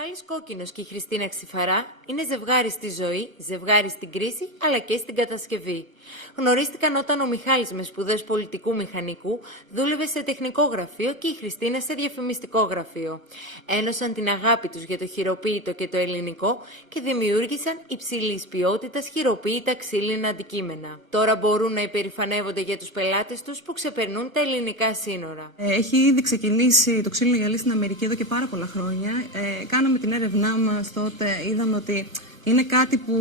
Μιχάλης Κόκκινος και η Χριστίνα Ξηφαρά είναι ζευγάρι στη ζωή, ζευγάρι στην κρίση, αλλά και στην κατασκευή. Γνωρίστηκαν όταν ο Μιχάλης με σπουδές πολιτικού μηχανικού δούλευε σε τεχνικό γραφείο και η Χριστίνα σε διαφημιστικό γραφείο. Ένωσαν την αγάπη τους για το χειροποίητο και το ελληνικό και δημιούργησαν υψηλής ποιότητας χειροποίητα ξύλινα αντικείμενα. Τώρα μπορούν να υπερηφανεύονται για τους πελάτες τους που ξεπερνούν τα ελληνικά σύνορα. Έχει ήδη ξεκινήσει το ξύλινο γυαλί στην Αμερική εδώ και πάρα πολλά χρόνια. Κάναμε την έρευνά μας τότε, είδαμε ότι είναι κάτι που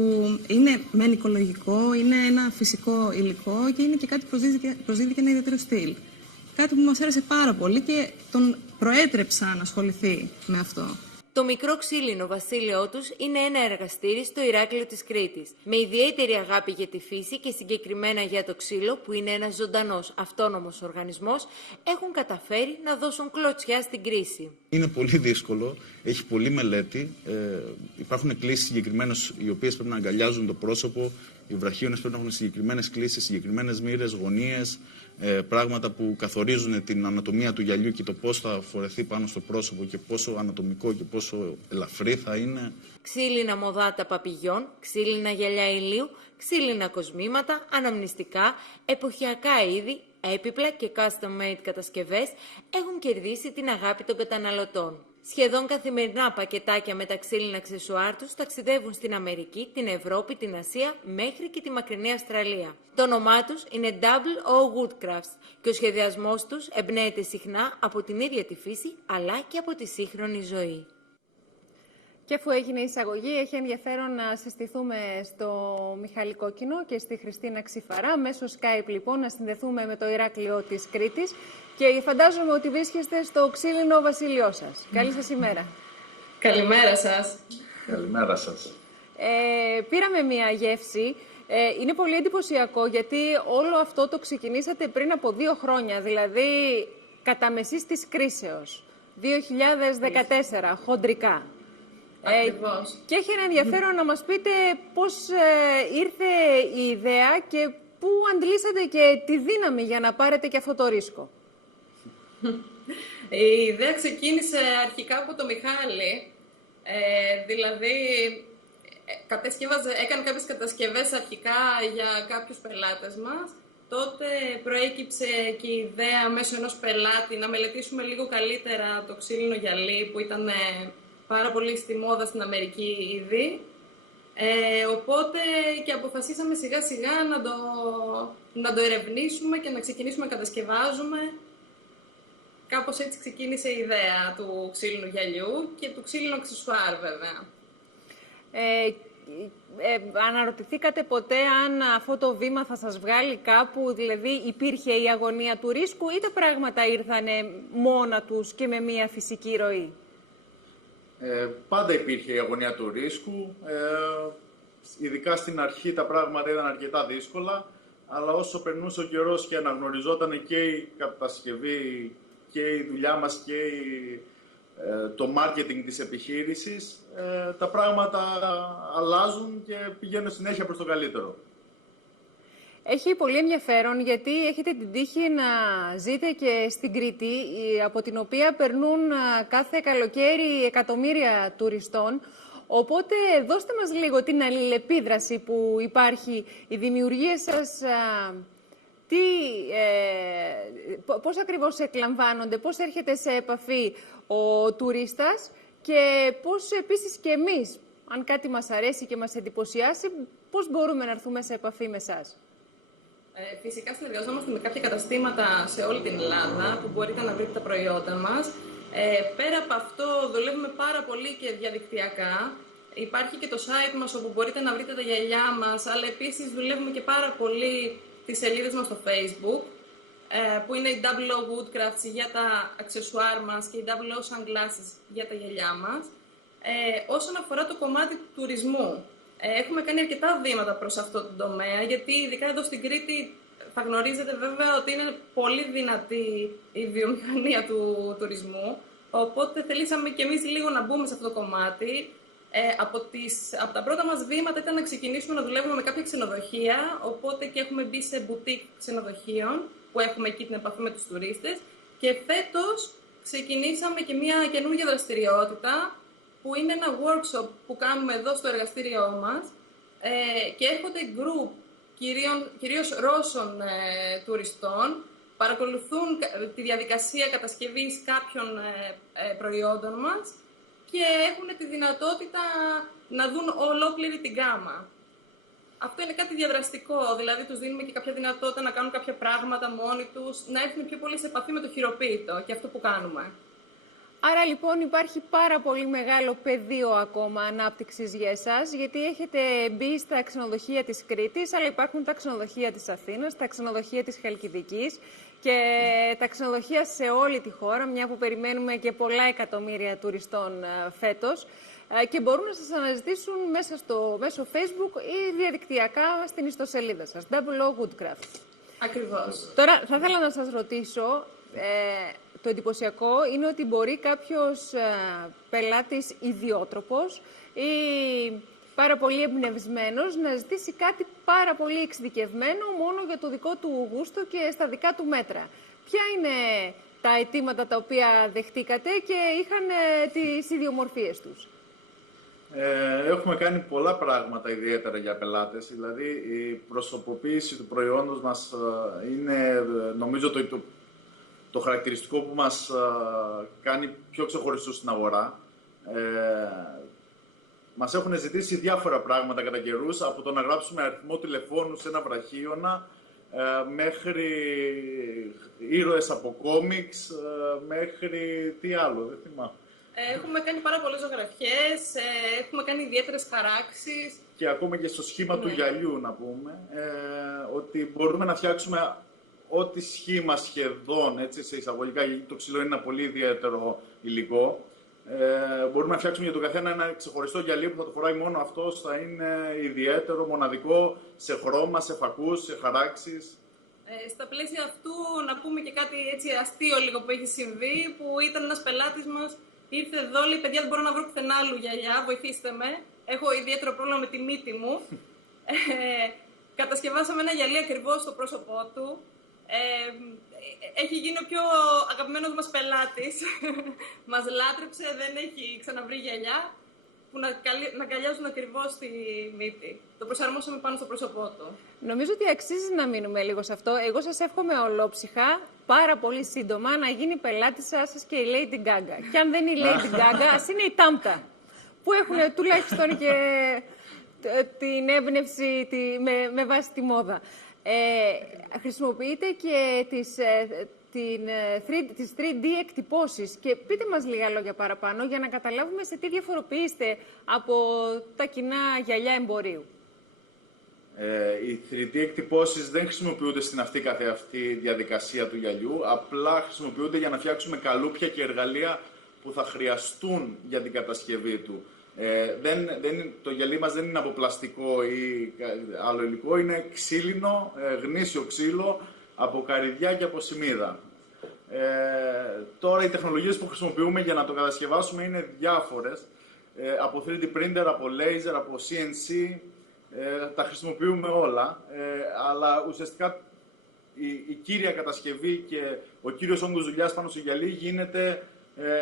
είναι μεν οικολογικό, είναι ένα φυσικό υλικό και είναι και κάτι που προσδίδει και ένα ιδιαίτερο στυλ. Κάτι που μας άρεσε πάρα πολύ και τον προέτρεψα να ασχοληθεί με αυτό. Το μικρό ξύλινο βασίλειό τους είναι ένα εργαστήρι στο Ηράκλειο της Κρήτης. Με ιδιαίτερη αγάπη για τη φύση και συγκεκριμένα για το ξύλο, που είναι ένας ζωντανός αυτόνομος οργανισμός, έχουν καταφέρει να δώσουν κλωτσιά στην κρίση. Είναι πολύ δύσκολο, έχει πολλή μελέτη. Υπάρχουν κλίσεις συγκεκριμένες οι οποίες πρέπει να αγκαλιάζουν το πρόσωπο. Οι βραχίονες πρέπει να έχουν συγκεκριμένες κλίσεις, συγκεκριμένες μοίρες, γωνίες, πράγματα που καθορίζουν την ανατομία του γυαλιού και το πώς θα φορεθεί πάνω στο πρόσωπο και πόσο ανατομικό και πόσο ελαφρύ θα είναι. Ξύλινα μοδάτα παπηγιών, ξύλινα γυαλιά ηλίου, ξύλινα κοσμήματα, αναμνηστικά, εποχιακά είδη, έπιπλα και custom-made κατασκευές έχουν κερδίσει την αγάπη των καταναλωτών. Σχεδόν καθημερινά πακετάκια με τα ξύλινα αξεσουάρ τους ταξιδεύουν στην Αμερική, την Ευρώπη, την Ασία μέχρι και τη μακρινή Αυστραλία. Το όνομά τους είναι WO Woodcrafts και ο σχεδιασμός τους εμπνέεται συχνά από την ίδια τη φύση αλλά και από τη σύγχρονη ζωή. Και αφού έγινε η εισαγωγή, έχει ενδιαφέρον να συστηθούμε στο Μιχάλη Κόκκινο και στη Χριστίνα Ξηφαρά. Μέσω Skype, λοιπόν, να συνδεθούμε με το Ηράκλειο της Κρήτης. Και φαντάζομαι ότι βρίσκεστε στο ξύλινο βασίλειό σας. Καλή σας ημέρα. Καλημέρα σας. Καλημέρα σας. Πήραμε μία γεύση. Είναι πολύ εντυπωσιακό γιατί όλο αυτό το ξεκινήσατε πριν από 2 χρόνια, δηλαδή κατά μεσής της κρίσεως. 2014, χοντρικά. Και έχει ένα ενδιαφέρον να μας πείτε πώς ήρθε η ιδέα και πού αντλήσατε και τη δύναμη για να πάρετε και αυτό το ρίσκο. Η ιδέα ξεκίνησε αρχικά από το Μιχάλη, δηλαδή έκανε κάποιες κατασκευές αρχικά για κάποιους πελάτες μας. Τότε προέκυψε και η ιδέα μέσω ενός πελάτη να μελετήσουμε λίγο καλύτερα το ξύλινο γυαλί που ήταν πάρα πολύ στη μόδα στην Αμερική ήδη. Οπότε και αποφασίσαμε σιγά σιγά να το ερευνήσουμε και να ξεκινήσουμε να κατασκευάζουμε. Κάπως έτσι ξεκίνησε η ιδέα του ξύλινου γυαλιού και του ξύλινου αξεσουάρ βέβαια. Αναρωτηθήκατε ποτέ αν αυτό το βήμα θα σας βγάλει κάπου, δηλαδή υπήρχε η αγωνία του ρίσκου ή τα πράγματα ήρθανε μόνα τους και με μια φυσική ροή? Πάντα υπήρχε η αγωνία του ρίσκου. Ειδικά στην αρχή τα πράγματα ήταν αρκετά δύσκολα, αλλά όσο περνούσε ο καιρός και αναγνωριζόταν και η κατασκευή και η δουλειά μας και το marketing της επιχείρησης, τα πράγματα αλλάζουν και πηγαίνουν συνέχεια προς το καλύτερο. Έχει πολύ ενδιαφέρον γιατί έχετε την τύχη να ζείτε και στην Κρήτη, από την οποία περνούν κάθε καλοκαίρι εκατομμύρια τουριστών. Οπότε δώστε μας λίγο την αλληλεπίδραση που υπάρχει, οι δημιουργίες σας, πώς ακριβώς εκλαμβάνονται, πώς έρχεται σε επαφή ο τουρίστας και πώς επίσης και εμείς, αν κάτι μας αρέσει και μας εντυπωσιάσει, πώς μπορούμε να έρθουμε σε επαφή με εσάς. Φυσικά συνεργαζόμαστε με κάποια καταστήματα σε όλη την Ελλάδα που μπορείτε να βρείτε τα προϊόντα μας. Πέρα από αυτό δουλεύουμε πάρα πολύ και διαδικτυακά. Υπάρχει και το site μας όπου μπορείτε να βρείτε τα γυαλιά μας, αλλά επίσης δουλεύουμε και πάρα πολύ τις σελίδες μας στο Facebook, που είναι η WO Woodcrafts για τα αξεσουάρ μας και η WO Sunglasses για τα γυαλιά μας. Όσον αφορά το κομμάτι του τουρισμού, έχουμε κάνει αρκετά βήματα προς αυτό το τομέα, γιατί ειδικά εδώ στην Κρήτη θα γνωρίζετε βέβαια ότι είναι πολύ δυνατή η βιομηχανία του τουρισμού, οπότε θελήσαμε κι εμείς λίγο να μπούμε σε αυτό το κομμάτι. Από τα πρώτα μας βήματα ήταν να ξεκινήσουμε να δουλεύουμε με κάποια ξενοδοχεία, οπότε και έχουμε μπει σε μπουτίκ ξενοδοχείων που έχουμε εκεί την επαφή με τους τουρίστες και φέτος ξεκινήσαμε και μια καινούργια δραστηριότητα που είναι ένα workshop που κάνουμε εδώ στο εργαστήριό μας και έρχονται group κυρίως Ρώσων τουριστών, παρακολουθούν τη διαδικασία κατασκευής κάποιων προϊόντων μας και έχουν τη δυνατότητα να δουν ολόκληρη την γκάμα. Αυτό είναι κάτι διαδραστικό, δηλαδή τους δίνουμε και κάποια δυνατότητα να κάνουν κάποια πράγματα μόνοι τους, να έρθουν πιο πολύ σε επαφή με το χειροποίητο και αυτό που κάνουμε. Άρα λοιπόν υπάρχει πάρα πολύ μεγάλο πεδίο ακόμα ανάπτυξης για εσάς, γιατί έχετε μπει στα ξενοδοχεία της Κρήτης, αλλά υπάρχουν τα ξενοδοχεία της Αθήνας, τα ξενοδοχεία της Χαλκιδικής και τα ξενοδοχεία σε όλη τη χώρα, μια που περιμένουμε και πολλά εκατομμύρια τουριστών φέτος και μπορούν να σας αναζητήσουν μέσα στο μέσω Facebook ή διαδικτυακά στην ιστοσελίδα σας, Double O Woodcraft. Ακριβώς. Τώρα θα ήθελα να σας ρωτήσω, το εντυπωσιακό είναι ότι μπορεί κάποιος πελάτης ιδιότροπος ή πάρα πολύ εμπνευσμένος να ζητήσει κάτι πάρα πολύ εξειδικευμένο μόνο για το δικό του γούστο και στα δικά του μέτρα. Ποια είναι τα αιτήματα τα οποία δεχτήκατε και είχαν τις ιδιομορφίες τους? Έχουμε κάνει πολλά πράγματα ιδιαίτερα για πελάτες, δηλαδή η προσωποποίηση του προϊόντος μας είναι νομίζω το χαρακτηριστικό που μας κάνει πιο ξεχωριστούς στην αγορά. Μας έχουν ζητήσει διάφορα πράγματα κατά καιρούς, από το να γράψουμε αριθμό τηλεφώνου σε ένα βραχίωνα, μέχρι ήρωες από κόμιξ, μέχρι τι άλλο, δεν θυμάμαι. Έχουμε κάνει πάρα πολλές ζωγραφιές, έχουμε κάνει ιδιαίτερες χαράξεις. Και ακόμα και στο σχήμα του γυαλιού να πούμε, ότι μπορούμε να φτιάξουμε ό,τι σχήμα σχεδόν, έτσι, σε εισαγωγικά, γιατί το ξύλο είναι ένα πολύ ιδιαίτερο υλικό. Μπορούμε να φτιάξουμε για τον καθένα ένα ξεχωριστό γυαλί που θα το φοράει μόνο αυτός, θα είναι ιδιαίτερο, μοναδικό, σε χρώμα, σε φακούς, σε χαράξεις. Στα πλαίσια αυτού να πούμε και κάτι έτσι αστείο λίγο που έχει συμβεί, που ήταν ένας πελάτης μας, ήρθε εδώ, λέει, παιδιά, δεν μπορώ να βρω πουθενά άλλου γυαλιά, βοηθήστε με, έχω ιδιαίτερο πρόβλημα με τη μύτη μου. Κατασκευάσαμε ένα γυαλί ακριβώς στο πρόσωπό του. Έχει γίνει ο πιο αγαπημένος μας πελάτης. Μας λάτρεψε, δεν έχει ξαναβρει γυαλιά που να αγκαλιάζουν ακριβώς τη μύτη. Το προσαρμόσαμε πάνω στο πρόσωπό του. Νομίζω ότι αξίζει να μείνουμε λίγο σε αυτό. Εγώ σας εύχομαι ολόψυχα, πάρα πολύ σύντομα, να γίνει πελάτη σας και η Lady Gaga. Και αν δεν είναι η Lady Gaga, ας είναι η Tamta, που έχουν τουλάχιστον και την έμπνευση με βάση τη μόδα. Χρησιμοποιείτε και τις 3D εκτυπώσεις και πείτε μας λίγα λόγια παραπάνω για να καταλάβουμε σε τι διαφοροποιείστε από τα κοινά γυαλιά εμπορίου. Οι 3D εκτυπώσεις δεν χρησιμοποιούνται στην αυτή καθεαυτή διαδικασία του γυαλιού, απλά χρησιμοποιούνται για να φτιάξουμε καλούπια και εργαλεία που θα χρειαστούν για την κατασκευή του. Το γυαλί μας δεν είναι από πλαστικό ή άλλο υλικό, είναι ξύλινο, γνήσιο ξύλο, από καρυδιά και από σιμίδα. Τώρα οι τεχνολογίες που χρησιμοποιούμε για να το κατασκευάσουμε είναι διάφορες, από 3D printer, από laser, από CNC, τα χρησιμοποιούμε όλα, αλλά ουσιαστικά η κύρια κατασκευή και ο κύριος όγκος δουλειάς πάνω στο γυαλί γίνεται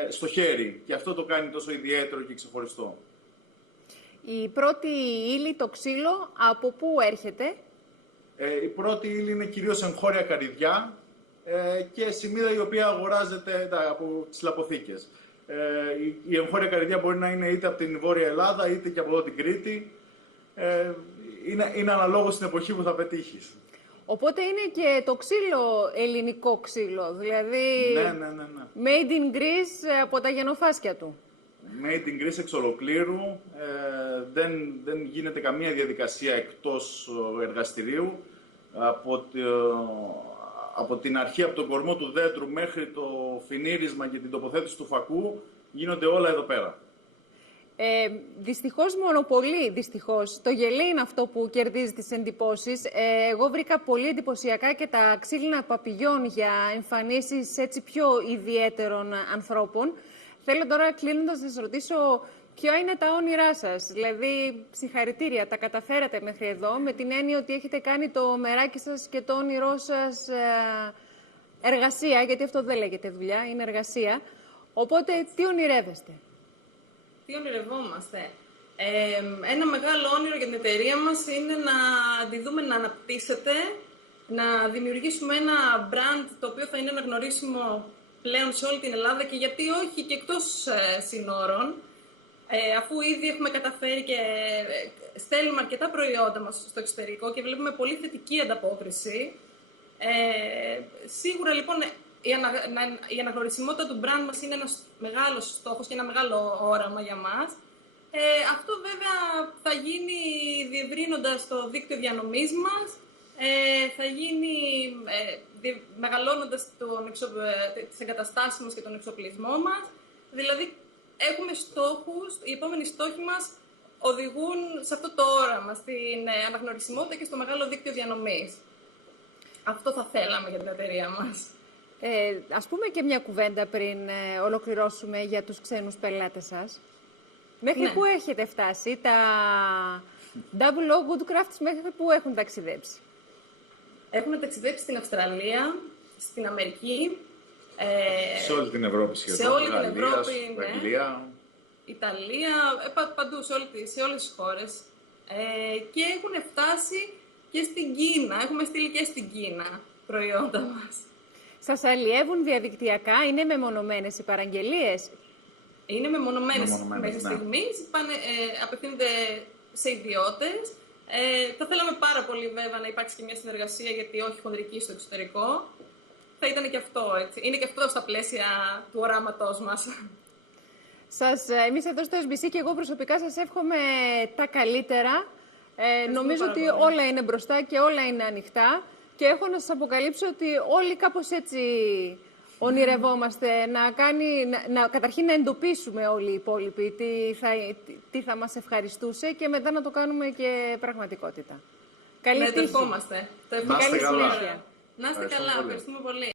στο χέρι και αυτό το κάνει τόσο ιδιαίτερο και ξεχωριστό. Η πρώτη ύλη, το ξύλο, από πού έρχεται? Η πρώτη ύλη είναι κυρίως εγχώρια καρυδιά και σιμίδα η οποία αγοράζεται από ξυλαποθήκες. Η εγχώρια καρυδιά μπορεί να είναι είτε από την Βόρεια Ελλάδα είτε και από εδώ την Κρήτη. Είναι αναλόγως στην εποχή που θα πετύχεις. Οπότε είναι και το ξύλο ελληνικό ξύλο, δηλαδή ναι. made in Greece από τα γενοφάσκια του. Made in Greece εξ ολοκλήρου, δεν γίνεται καμία διαδικασία εκτός εργαστηρίου. Από την αρχή, από τον κορμό του δέντρου μέχρι το φινίρισμα και την τοποθέτηση του φακού, γίνονται όλα εδώ πέρα. Δυστυχώς, πολύ δυστυχώς, το γελί είναι αυτό που κερδίζει τις εντυπώσεις. Εγώ βρήκα πολύ εντυπωσιακά και τα ξύλινα παπηγιόν για εμφανίσεις έτσι πιο ιδιαίτερων ανθρώπων. Θέλω τώρα κλείνοντας να σας ρωτήσω ποια είναι τα όνειρά σας. Δηλαδή, συγχαρητήρια, τα καταφέρατε μέχρι εδώ, με την έννοια ότι έχετε κάνει το μεράκι σας και το όνειρό σας εργασία, γιατί αυτό δεν λέγεται δουλειά, είναι εργασία. Οπότε, τι ονειρεύεστε? Τι ονειρευόμαστε. Ένα μεγάλο όνειρο για την εταιρεία μας είναι να τη δούμε να αναπτύσσεται, να δημιουργήσουμε ένα brand το οποίο θα είναι αναγνωρίσιμο πλέον σε όλη την Ελλάδα και γιατί όχι και εκτός συνόρων, αφού ήδη έχουμε καταφέρει και στέλνουμε αρκετά προϊόντα μας στο εξωτερικό και βλέπουμε πολύ θετική ανταπόκριση. Σίγουρα λοιπόν η αναγνωρισιμότητα του brand μας είναι ένας μεγάλος στόχος και ένα μεγάλο όραμα για μας. Αυτό βέβαια θα γίνει διευρύνοντας το δίκτυο διανομής μας, θα γίνει μεγαλώνοντας τις εγκαταστάσεις μας και τον εξοπλισμό μας. Δηλαδή έχουμε στόχους, οι επόμενοι στόχοι μας οδηγούν σε αυτό το όραμα, στην αναγνωρισιμότητα και στο μεγάλο δίκτυο διανομής. Αυτό θα θέλαμε για την εταιρεία μας. Ας πούμε και μια κουβέντα πριν ολοκληρώσουμε για τους ξένους πελάτες σας. Μέχρι πού έχετε φτάσει, τα Double O Woodcrafts μέχρι πού έχουν ταξιδέψει? Έχουμε ταξιδέψει στην Αυστραλία, στην Αμερική. Σε όλη την Ευρώπη σχεδόν. Σε όλη την Ευρώπη, Αγγλία. Ιταλία, παντού, σε όλες τις χώρες. Και έχουν φτάσει και στην Κίνα. Έχουμε στείλει και στην Κίνα προϊόντα μας. Σας αλλιεύουν διαδικτυακά, είναι μεμονωμένες οι παραγγελίες? Είναι μεμονωμένες μέχρι στιγμής, απευθύνονται σε ιδιώτες. Θα θέλαμε πάρα πολύ βέβαια να υπάρξει και μια συνεργασία, γιατί όχι χονδρική στο εξωτερικό. Θα ήταν και αυτό, έτσι. Είναι και αυτό στα πλαίσια του οράματός μας. Εμείς εδώ στο SBC και εγώ προσωπικά σας εύχομαι τα καλύτερα. Νομίζω ότι όλα είναι μπροστά και όλα είναι ανοιχτά. Και έχω να σας αποκαλύψω ότι όλοι κάπως έτσι ονειρευόμαστε, καταρχήν να εντοπίσουμε όλοι οι υπόλοιποι τι θα μας ευχαριστούσε και μετά να το κάνουμε και πραγματικότητα. Καλή τύχη. Το ευχόμαστε. Να είστε καλά. Να είστε καλά. Ευχαριστούμε πολύ.